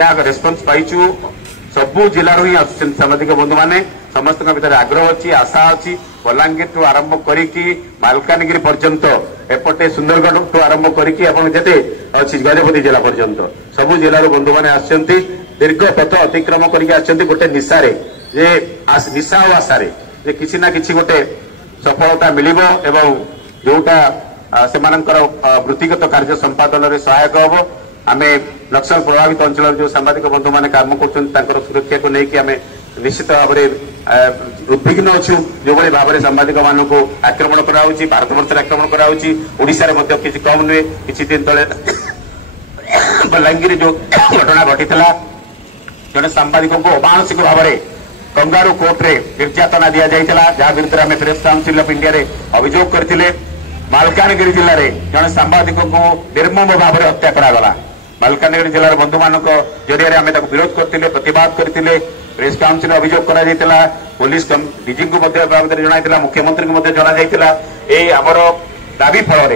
response पाइचु सबू जिलूर ही सामाजिक बंधु मैंने समस्त भर आग्रह अच्छी आशा अच्छी बलांगीर ठू आरंभ करी मालकानगिरी पर्यंत एपटे सुंदरगढ़ ठू आरंभ करी अच्छी गजपति जिला पर्यंत सबू जिलूर बंधु मैंने आसछंती दीर्घ पथ अतिक्रम करके गोटे निशारे जे निशा और आशारे जे किसी ना किसी गोटे सफलता मिलिबो एवं जोटा सेमानकर वृत्तिगत कार्य संपादन में सहायक हम आमे नक्सल प्रभावित अंचल जो सांबादिक बंधु मैंने काम कर सुरक्षा को लेकिन आम निश्चित भाव में उद्विग्न अच्छु जो भाव में सांबादिक मान को आक्रमण कराऊँच भारत वर्ष आक्रमण कराऊँच किसी कम नुहे किसी दिन तले बलांगीर जो घटना घटी जड़े सांबादिक को अमानसिक भाव में कंगारू कोर्टे निर्यातना दि जाता जहाँ विरुद्ध में प्रेस काउंसिल ऑफ इंडिया रे अभियोग करते मालकानगिरी जिले में जड़े सांबादिक को निर्मम भाव में हत्या करागला मालकानगिरी जिलार बंधु मान जरिया आम विरोध करते प्रतिवाद करते प्रेस काउंसिल अभियोग करा पुलिस डीजी को जनाई मुख्यमंत्री को जनाई दाबी फल